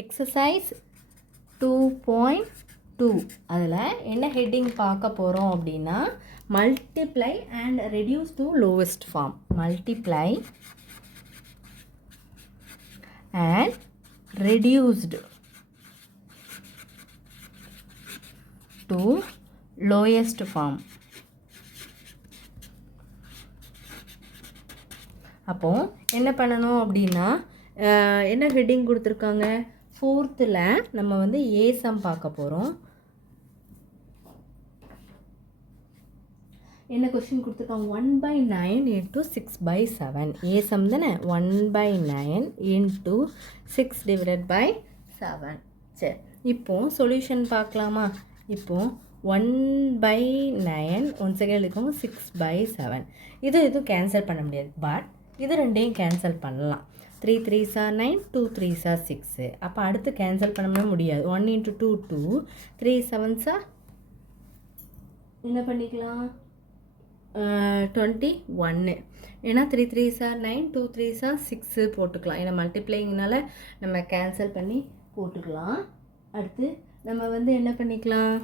Exercise 2.2 அதில் என்ன heading பார்க்க போகிறோம் அப்படின்னா multiply and reduce to lowest form. Multiply and reduced to lowest form. அப்போது என்ன பண்ணணும் அப்படின்னா என்ன ஹெட்டிங் கொடுத்துருக்காங்க, ஃபோர்த்தில் நம்ம வந்து ஏ சம் பார்க்க போகிறோம். என்ன கொஸ்டின் கொடுத்துருக்காங்க, 1/9 இன்ட்டு 6/7. ஏ சம் தானே, 1/9 இன்ட்டு 6 டிவைடட் பை 7. சரி, இப்போது சொல்யூஷன் பார்க்கலாமா. இப்போது 1/9 ஒன் செகண்ட் இருக்கும், 6/7. இது கேன்சல் பண்ண முடியாது, பட் இது ரெண்டையும் கேன்சல் பண்ணலாம். 3 3s are 9, 2 3s are 6. அப்போ அடுத்து கேன்சல் பண்ண முடியாது. 1 into 2 2, 3 7s are என்ன பண்ணிக்கலாம், 21. ஏன்னா 3 3s are 9, 2 3s are 6 போட்டுக்கலாம். ஏன்னா மல்டிப்ளைங்னால நம்ம கேன்சல் பண்ணி போட்டுக்கலாம். அடுத்து நம்ம வந்து என்ன பண்ணிக்கலாம்,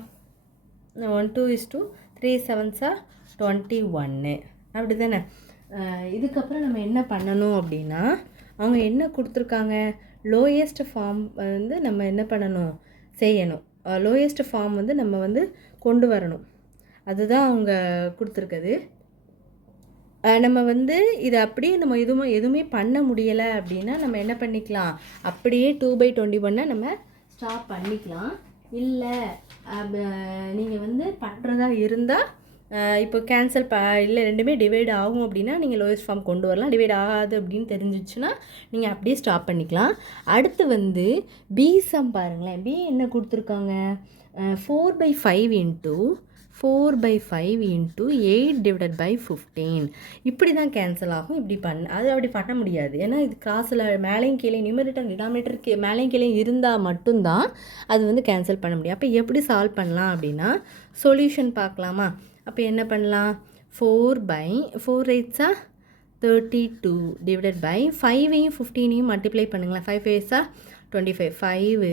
1 2 is 2, 3 7s are 21. அப்படி தானே. இதுக்கப்புறம் நம்ம என்ன பண்ணணும் அப்படின்னா, அவங்க என்ன கொடுத்துருக்காங்க, லோயஸ்ட் ஃபார்ம் வந்து நம்ம என்ன பண்ணணும், செய்யணும். லோயஸ்ட் ஃபார்ம் வந்து நம்ம வந்து கொண்டு வரணும். அதுதான் அவங்க கொடுத்துருக்குது. நம்ம வந்து இதை அப்படியே நம்ம எதுவுமே பண்ண முடியலை அப்படின்னா நம்ம என்ன பண்ணிக்கலாம், அப்படியே 2/21 நம்ம ஸ்டாப் பண்ணிக்கலாம். இல்லை நீங்கள் வந்து பண்ணுறதா இருந்தால் இப்போ கேன்சல் இல்லை ரெண்டுமே டிவைட் ஆகும் அப்படின்னா நீங்கள் லோயஸ்ட் ஃபார்ம் கொண்டு வரலாம். டிவைட் ஆகாது அப்படின்னு தெரிஞ்சிச்சுன்னா நீங்கள் அப்படியே ஸ்டாப் பண்ணிக்கலாம். அடுத்து வந்து பி சம் பாருங்களேன். பி என்ன கொடுத்துருக்காங்க, 4/5 இன்ட்டு 4/5 இன்ட்டு 8 டிவைடட் பை 15. இப்படி தான் கேன்சல் ஆகும். அப்படி பண்ண முடியாது. ஏன்னா இது கிராஸில் மேலேயும் கீழே நியூமரேட்டர் டினாமினேட்டருக்கு மேலேயும் கீழே இருந்தால் மட்டும்தான் அது வந்து கேன்சல் பண்ண முடியும். அப்போ எப்படி சால்வ் பண்ணலாம் அப்படின்னா சொல்யூஷன் பார்க்கலாமா. அப்போ என்ன பண்ணலாம், 4/4 8s are 32 டிவைடட் பை 5ஐயும் 15ஐயும் மல்டிப்ளை பண்ணுங்களேன். 5 5s are 25, 5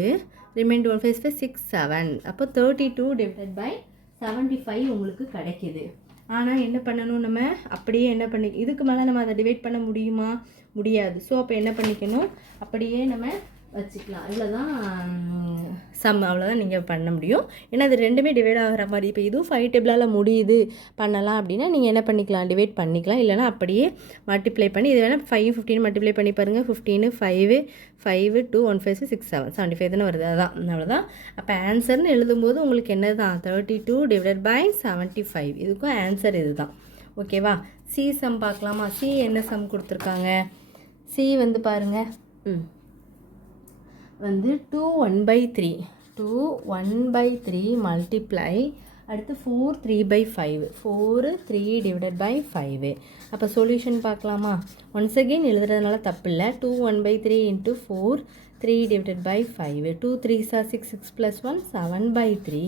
ரிமைண்ட் 1 5 5 6 7. அப்போ 32 டிவைடட் பை 75 உங்களுக்கு கிடைக்கிது. ஆனால் என்ன பண்ணணும், நம்ம அப்படியே என்ன பண்ணி இதுக்கு மேலே நம்ம அதை டிவைட் பண்ண முடியுமா, முடியாது. ஸோ அப்போ என்ன பண்ணிக்கணும், அப்படியே நம்ம வச்சுக்கலாம். இவ்வளோதான் சம், அவ்வளோதான் நீங்கள் பண்ண முடியும். ஏன்னா அது ரெண்டுமே டிவைட் ஆகிற மாதிரி. இப்போ இதுவும் 5 டேபிளால் முடியுது பண்ணலாம் அப்படின்னா நீங்கள் என்ன பண்ணிக்கலாம், டிவைட் பண்ணிக்கலாம். இல்லைனா அப்படியே மல்டிப்ளை பண்ணி இது வேணால் 5 15 மல்டிப்ளை பண்ணி பாருங்கள். 15 5 5 2 1 5 6 7 75 தானே வருது. அதான் அவ்வளோதான். அப்போ ஆன்சர்னு எழுதும்போது உங்களுக்கு என்ன தான், 32 டிவைடட் பை 75. இதுக்கும் ஆன்சர் இது தான். ஓகேவா. சி சம் பார்க்கலாமா. சி என்ன சம் கொடுத்துருக்காங்க, சி வந்து பாருங்கள் வந்து 2 1/3 மல்டிப்ளை அடுத்து 4 3/5 4 3 டிவைடட் பை 5. அப்போ சொல்யூஷன் பார்க்கலாமா. ஒன்ஸ் அகெயின் எழுதுறதுனால தப்பு இல்லை. 2 1/3 into 4 3 divided by 5. 2 3s are 6 6 plus 1 7/3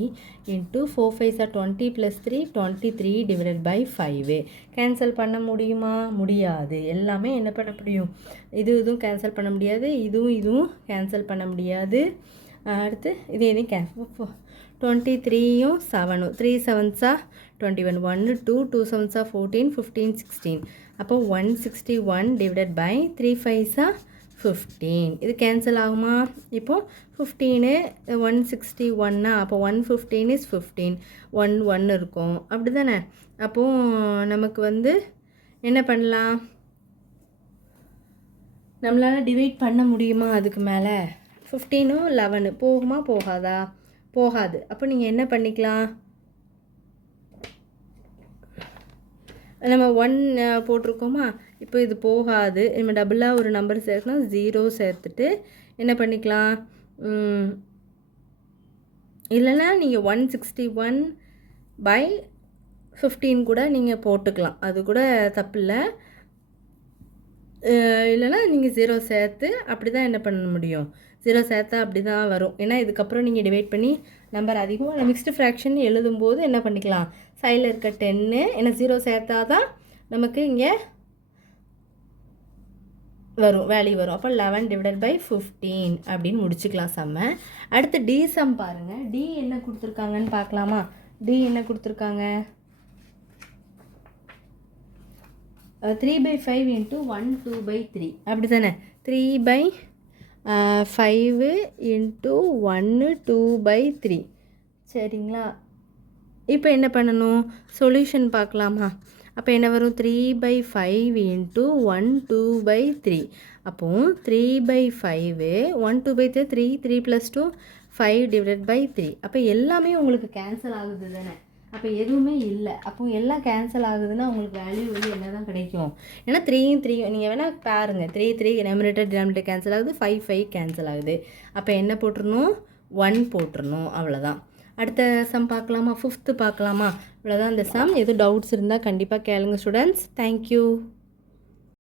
into 4 5s are 20 plus 3 23 divided by 5. Cancel பண்ண முடியுமா, முடியாது. எல்லாமே என்ன பண்ண முடியும், இதுவும் கேன்சல் பண்ண முடியாது, இதுவும் கேன்சல் பண்ண முடியாது. அடுத்து இதையும் cancel 23யும் 7 3 7s are 21 1 2 2 7s are 14 15 16. அப்போ 161 டிவைடட் பை 3 5s are 15. இது கேன்சல் ஆகுமா. இப்போது 15 161 அப்போ 115 is 15 1 1 இருக்கும். அப்படி தானே. அப்போது நமக்கு வந்து என்ன பண்ணலாம், நம்மளால் டிவைட் பண்ண முடியுமா அதுக்கு மேலே. 15 11 போகுமா, போகாதா, போகாது. அப்போ நீங்கள் என்ன பண்ணிக்கலாம், நம்ம 1 போட்டிருக்கோமா. இப்போ இது போகாது. நம்ம டபுளாக ஒரு நம்பர் சேர்க்கணும், 0 சேர்த்துட்டு என்ன பண்ணிக்கலாம், இல்லைன்னா நீங்கள் 161/15 கூட நீங்கள் போட்டுக்கலாம். அது கூட தப்பு இல்லை. இல்லைன்னா நீங்கள் 0 சேர்த்து அப்படி தான் என்ன பண்ண முடியும், 0 சேர்த்தா அப்படி தான் வரும். ஏன்னா இதுக்கப்புறம் நீங்கள் டிவைட் பண்ணி நம்பர் அதிகமாக மிக்ஸ்டு ஃப்ராக்ஷன் எழுதும்போது என்ன பண்ணிக்கலாம், சைடில் இருக்க 10 ஏன்னா 0 சேர்த்தா தான் நமக்கு இங்கே வரும், வேல்யூ வரும். அப்போ 11/15 அப்படின்னு முடிச்சுக்கலாம் சம்மை. அடுத்து டி சம் பாருங்கள். டி என்ன கொடுத்துருக்காங்கன்னு பார்க்கலாமா? டி என்ன கொடுத்துருக்காங்க? 3/5 × 1 2/3 அப்படி தானே? 3/5 × 1 2/3 சரிங்களா? இப்போ என்ன பண்ணணும்? சொல்யூஷன் பார்க்கலாமா? அப்போ என்ன வரும்? 3/5 × 1 2/3. அப்போது 3/5 1 2/3 3 3 + 2 5/3. அப்போ எல்லாமே உங்களுக்கு கேன்சல் ஆகுது தானே? அப்போ எதுவுமே இல்லை. அப்போ எல்லாம் கேன்சல் ஆகுதுன்னா உங்களுக்கு வேல்யூ வந்து என்ன தான் கிடைக்கும்? ஏன்னா 3 3 நீங்கள் வேணால் பாருங்கள். 3 3 நியூமரேட்டர் டினாமினேட்டர் கேன்சல் ஆகுது, 5 5 கேன்சல் ஆகுது. அப்போ என்ன போட்டுருணும்? 1 போட்டுருணும். அவ்வளோதான். அடுத்த சம் பார்க்கலாமா? 5th பார்க்கலாமா? இவ்வளோதான் இந்த சம். எதுவும் டவுட்ஸ் இருந்தால் கண்டிப்பாக கேளுங்க ஸ்டூடெண்ட்ஸ். தேங்க்யூ.